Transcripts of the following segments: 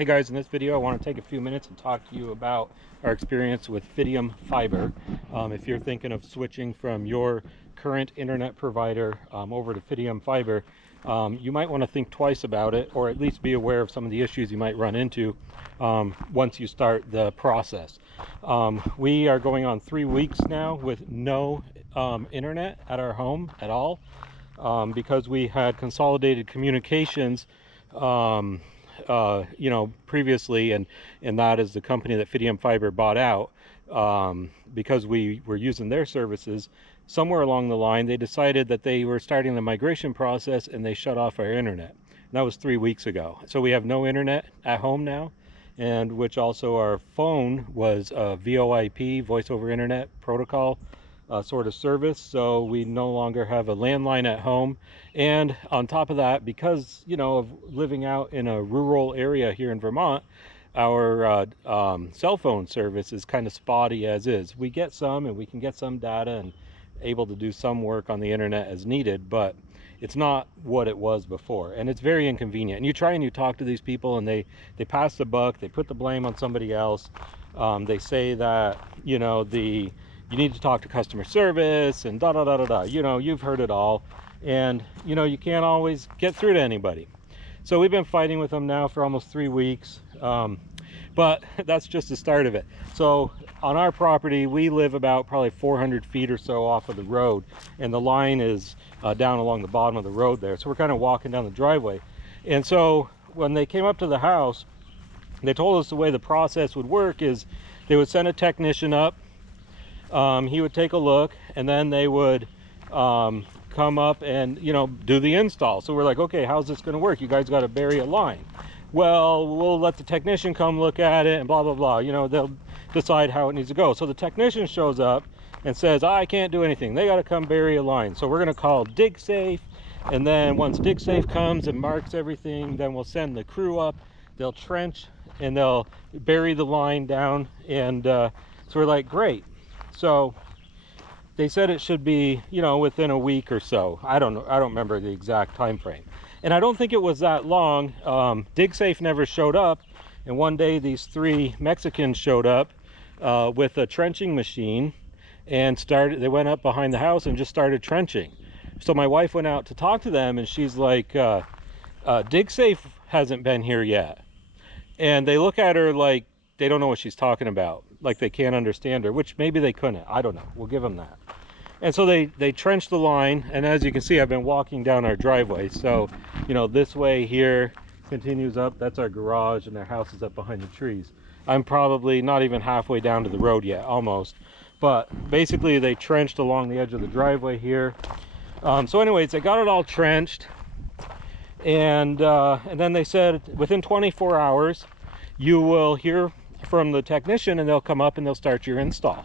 Hey guys, in this video I want to take a few minutes and talk to you about our experience with Fidium Fiber. If you're thinking of switching from your current internet provider over to Fidium Fiber, you might want to think twice about it, or at least be aware of some of the issues you might run into once you start the process. We are going on 3 weeks now with no internet at our home at all, because we had consolidated communications previously, and that is the company that Fidium Fiber bought out. Because we were using their services, somewhere along the line they decided that they were starting the migration process and they shut off our internet. And that was 3 weeks ago. So we have no internet at home now, and which also our phone was a VoIP, voice over internet protocol sort of service, so we no longer have a landline at home. And on top of that, because of living out in a rural area here in Vermont, our cell phone service is kind of spotty as is. We get some, and we can get some data and able to do some work on the internet as needed, but it's not what it was before, and it's very inconvenient. And you try and you talk to these people, and they pass the buck, they put the blame on somebody else. They say that you need to talk to customer service and da da da da da. You've heard it all, and you can't always get through to anybody. So we've been fighting with them now for almost 3 weeks, but that's just the start of it. So on our property, we live about probably 400 feet or so off of the road, and the line is down along the bottom of the road there. So we're kind of walking down the driveway. And so when they came up to the house, they told us the way the process would work is they would send a technician up. He would take a look, and then they would come up and do the install. So we're like, okay, how's this going to work? You guys got to bury a line. Well, we'll let the technician come look at it and blah blah blah. They'll decide how it needs to go. So the technician shows up and says, I can't do anything, they got to come bury a line. So we're going to call DigSafe, and then once DigSafe comes and marks everything, then we'll send the crew up. They'll trench and they'll bury the line down. And so we're like, great. So they said it should be, within a week or so. I don't know. I don't remember the exact time frame. And I don't think it was that long. DigSafe never showed up. And one day these 3 Mexicans showed up with a trenching machine and they went up behind the house and just started trenching. So my wife went out to talk to them, and she's like, DigSafe hasn't been here yet. And they look at her like they don't know what she's talking about, like they can't understand her, which maybe they couldn't. I don't know. We'll give them that. And so they trenched the line, and as you can see, I've been walking down our driveway. So, this way here continues up. That's our garage, and their house is up behind the trees. I'm probably not even halfway down to the road yet, almost. But basically, they trenched along the edge of the driveway here. So anyways, they got it all trenched, and then they said within 24 hours, you will hear from the technician, and they'll come up and they'll start your install.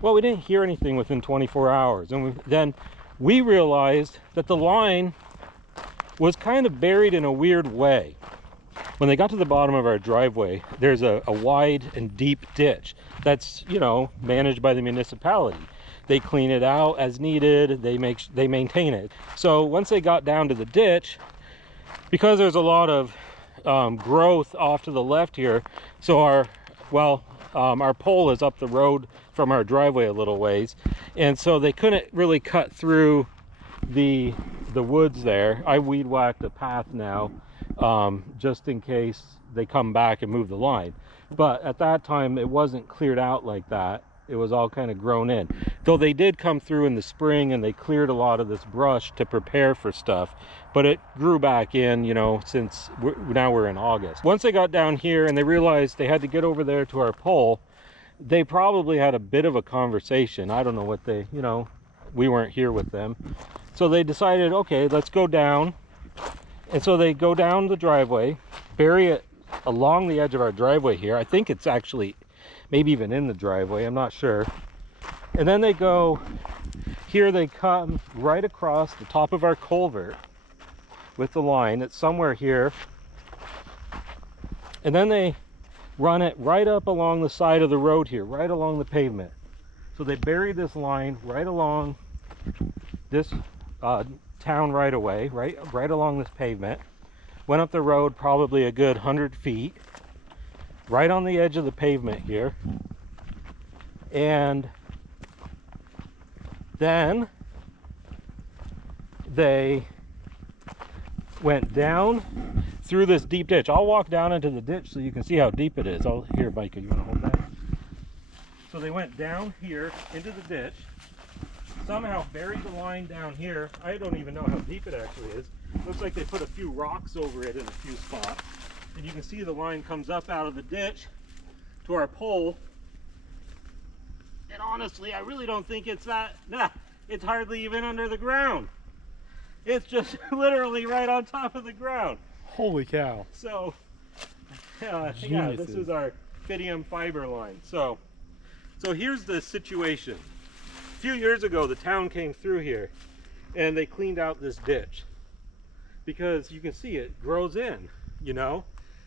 Well, we didn't hear anything within 24 hours, and then we realized that the line was kind of buried in a weird way. When they got to the bottom of our driveway, there's a wide and deep ditch that's managed by the municipality. They clean it out as needed. They maintain it. So once they got down to the ditch, because there's a lot of growth off to the left here, so our pole is up the road from our driveway a little ways, and so they couldn't really cut through the woods there. I weed whacked a path now, just in case they come back and move the line, but at that time it wasn't cleared out like that. It was all kind of grown in, though they did come through in the spring and they cleared a lot of this brush to prepare for stuff, but it grew back in, since now we're in August. Once they got down here and they realized they had to get over there to our pole, they probably had a bit of a conversation. I don't know what they, we weren't here with them. So they decided, okay, let's go down. And so they go down the driveway, bury it along the edge of our driveway here. I think it's actually maybe even in the driveway, I'm not sure. And then they go here, they come right across the top of our culvert with the line. It's somewhere here, and then they run it right up along the side of the road here, right along the pavement. So they bury this line right along this town right away, right along this pavement. went up the road probably a good 100 feet, right on the edge of the pavement here. And then they went down through this deep ditch. I'll walk down into the ditch so you can see how deep it is. Here, Micah, you want to hold that? So they went down here into the ditch, somehow buried the line down here. I don't even know how deep it actually is. Looks like they put a few rocks over it in a few spots. And you can see the line comes up out of the ditch to our pole. And honestly, I really don't think it's that, it's hardly even under the ground. It's just literally right on top of the ground. Holy cow. So, yeah, this is our Fidium Fiber line. So here's the situation. A few years ago, the town came through here and they cleaned out this ditch because you can see it grows in, you know,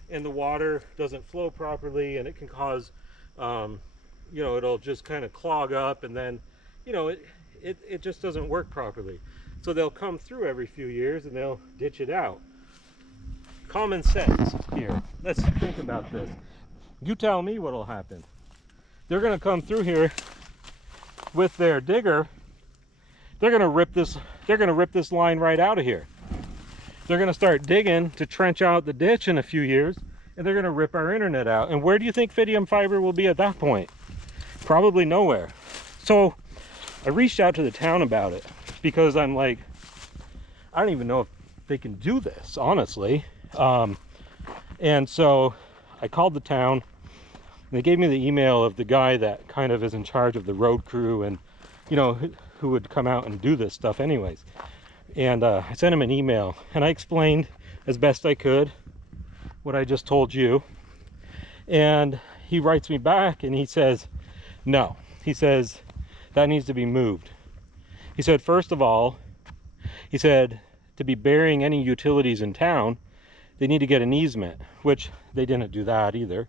and the water doesn't flow properly, and it can cause, you know, it'll just kind of clog up, and then, you know, it just doesn't work properly. So they'll come through every few years and they'll ditch it out. Common sense here. Let's think about this. You tell me what'll happen. They're going to come through here with their digger. They're going to rip this line right out of here. They're going to start digging to trench out the ditch in a few years, and they're going to rip our internet out. And where do you think Fidium Fiber will be at that point? Probably nowhere. So I reached out to the town about it because I'm like, I don't even know if they can do this, honestly. And so I called the town. They gave me the email of the guy that kind of is in charge of the road crew, and, you know, who would come out and do this stuff anyways. And I sent him an email, and I explained as best I could what I just told you. And he writes me back and he says, no. He says, that needs to be moved. He said, first of all, he said, to be burying any utilities in town, they need to get an easement, which they didn't do that either.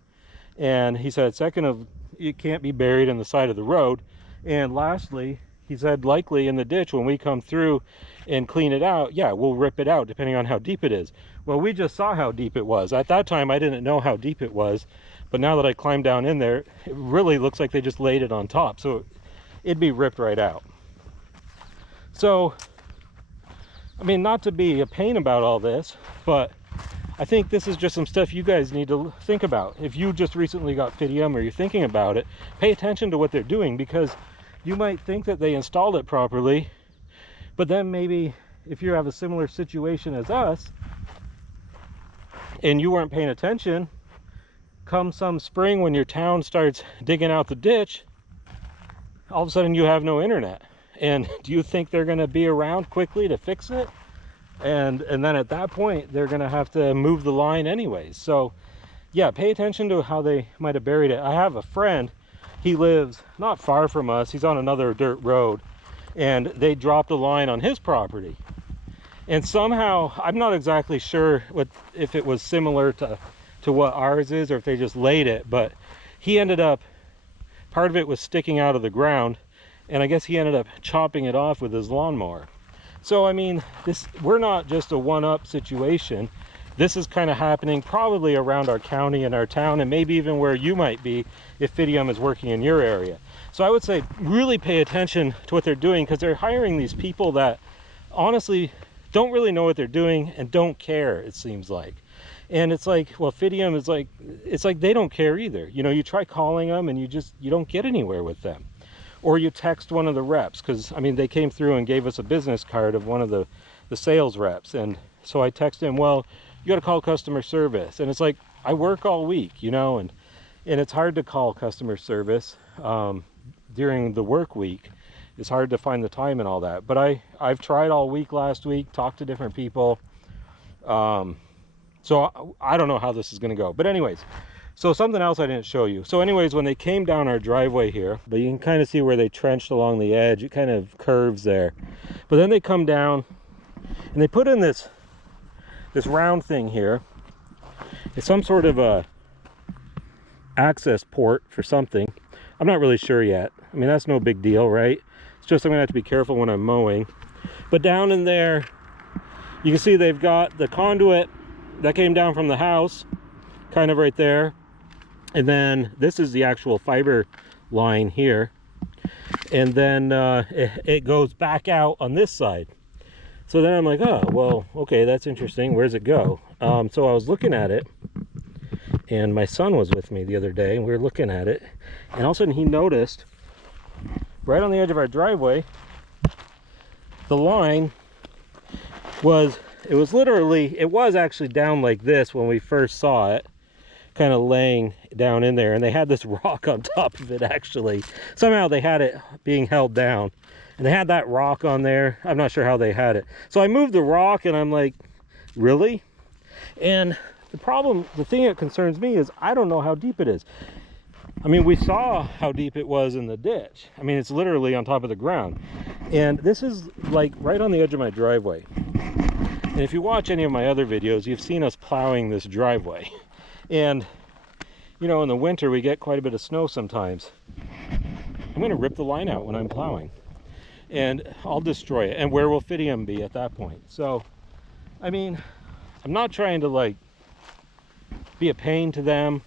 And he said, second of, it can't be buried in the side of the road. And lastly, he said, likely in the ditch when we come through and clean it out, yeah, we'll rip it out depending on how deep it is. Well, we just saw how deep it was. At that time, I didn't know how deep it was, but now that I climbed down in there, it really looks like they just laid it on top. So it'd be ripped right out. So, I mean, not to be a pain about all this, but I think this is just some stuff you guys need to think about. If you just recently got Fidium or you're thinking about it, pay attention to what they're doing, because you might think that they installed it properly, but then maybe if you have a similar situation as us and you weren't paying attention, come some spring when your town starts digging out the ditch, all of a sudden you have no internet. And do you think they're going to be around quickly to fix it? And then at that point they're going to have to move the line anyways. So yeah, pay attention to how they might have buried it. I have a friend, he lives not far from us, he's on another dirt road, and they dropped a line on his property, and somehow, I'm not exactly sure if it was similar to what ours is, or if they just laid it, but he ended up, part of it was sticking out of the ground, and I guess he ended up chopping it off with his lawnmower. So I mean, we're not just a one-up situation. This is kind of happening probably around our county and our town, and maybe even where you might be if Fidium is working in your area. So I would say really pay attention to what they're doing, because they're hiring these people that honestly don't really know what they're doing and don't care, it seems like. And it's like, well, Fidium is like, it's like they don't care either. You know, you try calling them and you don't get anywhere with them. Or you text one of the reps, because I mean, they came through and gave us a business card of one of the sales reps, and so I text him, well, you got to call customer service. And it's like, I work all week, you know, and it's hard to call customer service during the work week. It's hard to find the time and all that. But I've tried all week last week, talked to different people. So I don't know how this is going to go. But anyways, so something else I didn't show you. So anyways, when they came down our driveway here, but you can kind of see where they trenched along the edge. It kind of curves there. But then they come down and they put in this round thing here. It's some sort of a access port for something. I'm not really sure yet. I mean, that's no big deal, right? It's just I'm gonna have to be careful when I'm mowing. But down in there, you can see they've got the conduit that came down from the house, kind of right there. And then this is the actual fiber line here. And then it goes back out on this side. So then I'm like, oh, well, okay, that's interesting. Where's it go? So I was looking at it, and my son was with me the other day, and we were looking at it, and all of a sudden he noticed right on the edge of our driveway, the line was, it was actually down like this when we first saw it, kind of laying down in there, and they had this rock on top of it. Actually, somehow they had it being held down, and they had that rock on there. I'm not sure how they had it. So I moved the rock, and I'm like, really? And the thing that concerns me is I don't know how deep it is. I mean, we saw how deep it was in the ditch. I mean, it's literally on top of the ground, and this is like right on the edge of my driveway. And if you watch any of my other videos, you've seen us plowing this driveway. And, you know, in the winter, we get quite a bit of snow sometimes. I'm going to rip the line out when I'm plowing, and I'll destroy it. And where will Fidium be at that point? So, I mean, I'm not trying to, like, be a pain to them,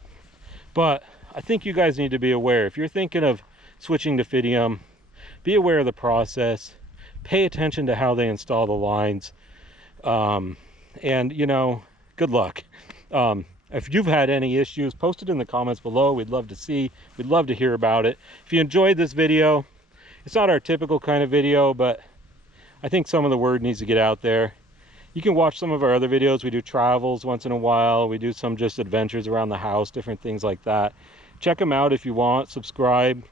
but I think you guys need to be aware. If you're thinking of switching to Fidium, be aware of the process. Pay attention to how they install the lines. And, you know, good luck. If you've had any issues, post it in the comments below. We'd love to see. We'd love to hear about it. If you enjoyed this video, it's not our typical kind of video, but I think some of the word needs to get out there. You can watch some of our other videos. We do travels once in a while. We do some just adventures around the house, different things like that. Check them out if you want. Subscribe,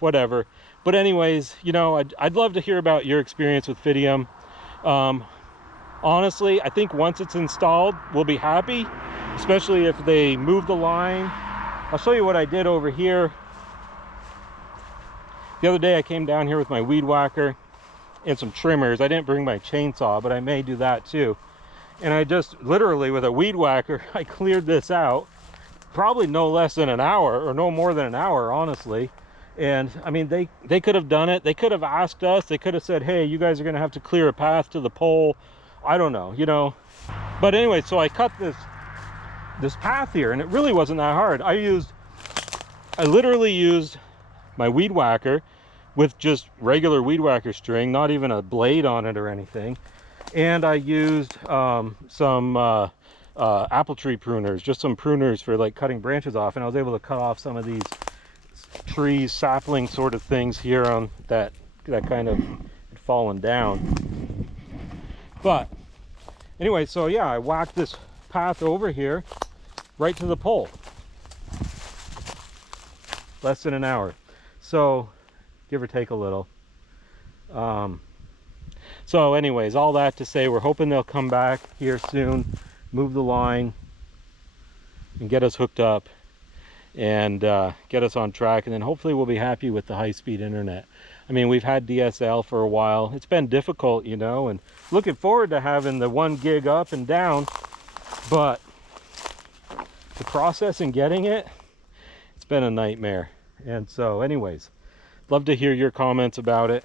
whatever. But anyways, you know, I'd love to hear about your experience with Fidium. Honestly, I think once it's installed, we'll be happy, especially if they move the line. I'll show you what I did over here. The other day I came down here with my weed whacker and some trimmers. I didn't bring my chainsaw, but I may do that too. And I just literally with a weed whacker, I cleared this out, probably no less than an hour, or no more than an hour, honestly. And I mean, they could have done it. They could have asked us. They could have said, hey, you guys are going to have to clear a path to the pole. I don't know, you know. But anyway, so I cut this path here, and it really wasn't that hard. I literally used my weed whacker with just regular weed whacker string, not even a blade on it or anything. And I used some apple tree pruners, just some pruners for like cutting branches off, and I was able to cut off some of these trees, sapling sort of things here on that kind of had fallen down. But anyway, so yeah, I whacked this path over here right to the pole. Less than an hour. So give or take a little. So anyways, all that to say, we're hoping they'll come back here soon, move the line, and get us hooked up, and get us on track, and then hopefully we'll be happy with the high-speed internet. I mean, we've had DSL for a while. It's been difficult, you know, and looking forward to having the 1 gig up and down, but the process in getting it, it's been a nightmare. And so anyways, love to hear your comments about it,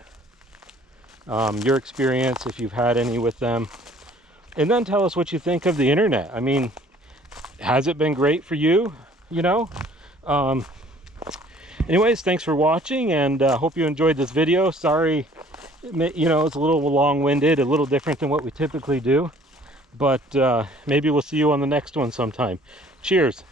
your experience if you've had any with them, and then tell us what you think of the internet. I mean, has it been great for you, you know? Anyways, thanks for watching, and hope you enjoyed this video. Sorry, you know, it's a little long-winded, a little different than what we typically do, but maybe we'll see you on the next one sometime. Cheers.